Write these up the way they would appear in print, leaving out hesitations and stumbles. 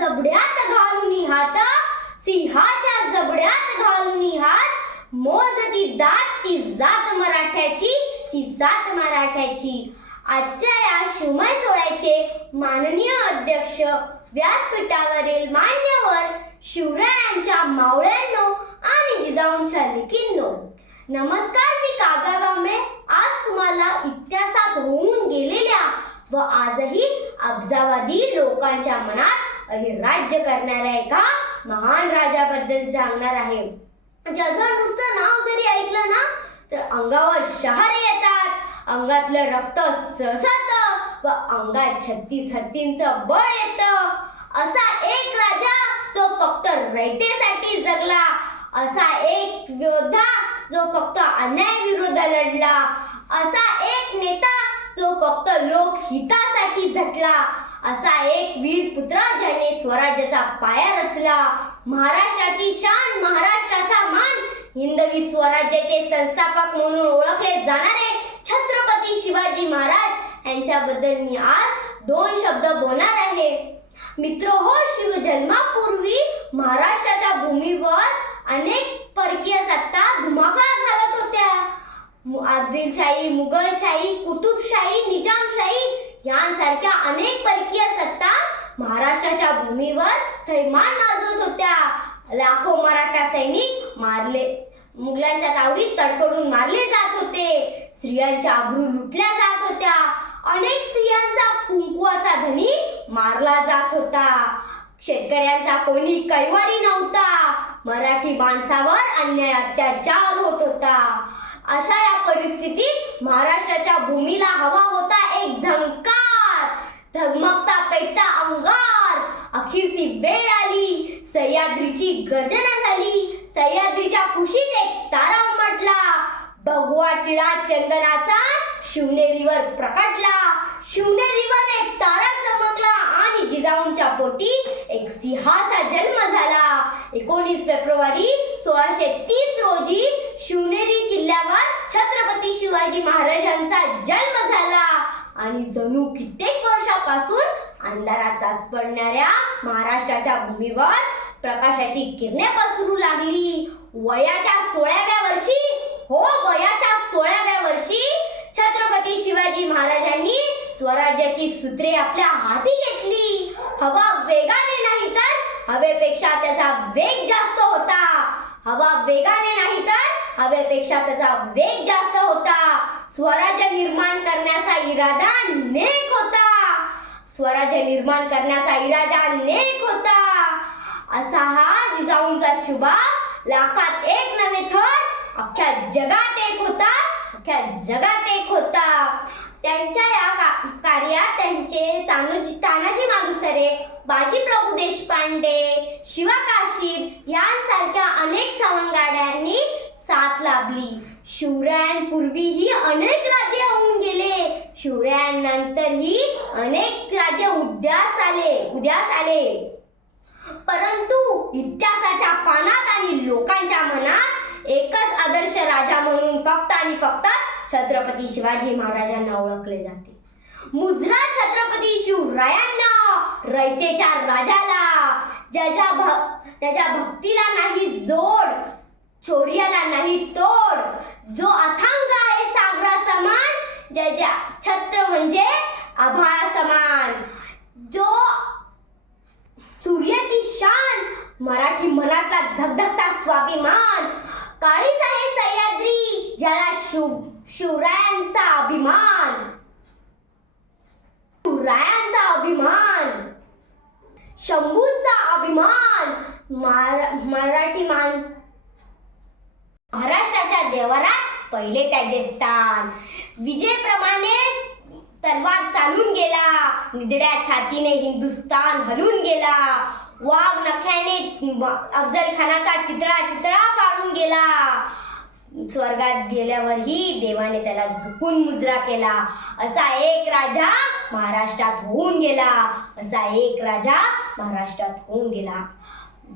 जबड्यात घालून हात, सिंहाच्या जबड्यात घालून हात, मोजती दात ती जात मराठ्याची, ती जात मराठ्याची. आजच्या या शिवमय सोहळ्याचे माननीय अध्यक्ष, व्यासपीठावरील मान्यवर, शिवरायांच्या मावळ्यांनो आणि जिजाऊंच्या लेकींनो, नमस्कार. मी काव्या बांबळे. आज तुम्हाला इतिहासात होऊन गेलेल्या व आजही अब्जावधी लोकांच्या मनात अधिराज्य करणाऱ्या एका महान राजाबद्दल सांगणार आहे, ज्याचं नुसतं नाव जरी ऐकलं ना तर अंगावर शहारे येतात, अंगातलं रक्त सळसळतं व अंगात 36 हत्तींचं बळ येतं. असा एक राजा जो फक्त रयतेसाठी जगला, असा एक योद्धा जो फक्त अन्यायाविरुद्ध लढला, असा एक नेता जो फक्त लोकहितासाठी झटला, असा एक वीर पुत्र ज्याने स्वराज्याचा पाया रचला. महाराष्ट्राची शान, महाराष्ट्राचा मान, हिंदवी स्वराज्याचे संस्थापक म्हणून ओळखले जाणारे छत्रपती शिवाजी महाराज यांच्याबद्दल मी आज 2 शब्द बोलणार आहे. मित्रहो, शिव जन्मापूर्वी महाराष्ट्राच्या भूमीवर अनेक परकीय सत्ता धुमाकूळ घालत होत्या. आदिलशाही, मुघलशाही, कुतुबशाही, निजामशाही यांसारख्या अनेक परकीय सत्ता महाराष्ट्राच्या भूमीवर थैमान माजवत होत्या. लाखो मराठा सैनिक मुघलांच्या तावडीत तडफडून मारले जात होते. स्त्रियांच्या अब्रू लुटल्या जात होत्या. अनेक स्त्रियांचा कुंकवाचा धनी मारला जात होता. शेतकऱ्यांचा कोणी कैवारी नव्हता. मराठी माणसावर अन्याय अत्याचार होत होता. अशा या परिस्थितीत महाराष्ट्राच्या भूमीला हवा होता एक झंकार, धगमगता पेटता अंगार. अखेर ती वेळ आली, सह्याद्रीची गर्जना झाली. सह्याद्रीच्या कुशीत एक तारा उमटला. भगवा टिळा चंदनाचा शिवनेरीवर प्रकटला. शिवनेरीवर एक तारा चमकला आणि जिजाऊंच्या पोटी एक सिंहाचा जन्म झाला. 19 फेब्रुवारी 1630 रोजी शिवनेरी किल्ल्यावर छत्रपती शिवाजी महाराजांचा जन्म झाला आणि जणू कित्येक वर्षापासून अंधाराचाच पडणाऱ्या महाराष्ट्राच्या भूमीवर प्रकाशाची किरणे पसरू लागली. वयाच्या 16व्या वर्षी छत्रपती शिवाजी महाराजांनी स्वराज्याची सूत्रे आपल्या हाती घेतली. हवा वेगाने नाही तर हवेपेक्षा त्याचा वेग जास्त होता. हवा वेगाने नाही तर हवेपेक्षा त्याचा वेग जास्त होता. स्वराज्य निर्माण करण्याचा इरादा नेक होता. स्वराज्य निर्माण करण्याचा इरादा नेक होता. असा हा जिजाऊंचा शुभा लाखात एक नव्हे तर अख्ख्या जगात एक होता. अख्ख्या जगात एक होता. त्यांच्या या कार्यात त्यांचे तानाजी मालुसरे, बाजीप्रभू देशपांडे, शिवा काशीद यांसारख्या अनेक सवंगड्यांनी साथ लाभली. शिवरायांपूर्वीही अनेक राजे होऊन गेले. शिवरायांनंतरही अनेक राजे उदयास आले. परंतु इतिहासाच्या पानात आणि लोकांच्या मनात एकच आदर्श राजा म्हणून फक्त आणि फक्त छत्रपती शिवाजी महाराजांना ओळखले जाते. मुजरा छत्रपती शिवरायांना, रयतेच्या राजाला, ज्याच्या भक्तीला नाही जोड, शौर्याला नाही तोड, जो अथांग आहे सागरा समान, ज्याच्या छत्र म्हणजे आभाळा समान, जो सूर्याची शान, मराठी मनातला धगधगता स्वाभिमान, काळीच आहे सह्याद्री, ज्याला शिवरायांचा अभिमान, शिवरायांचा अभिमान, शंभूंचा अभिमान, मराठी महाराष्ट्राच्या देवारात पहिले त्याचे स्थान. विजेप्रमाणे तलवार चालून गेला, निधड्या छातीने हिंदुस्तान हलून गेला. वाघ नख्याने अफजल खानाचा चितळा काढून गेला. स्वर्गात गेल्यावरही देवाने त्याला झुकून मुजरा केला. असा एक राजा महाराष्ट्रात होऊन गेला. असा एक राजा महाराष्ट्रात होऊन गेला.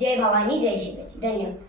जय भवानी, जय शिवाजी. धन्यवाद.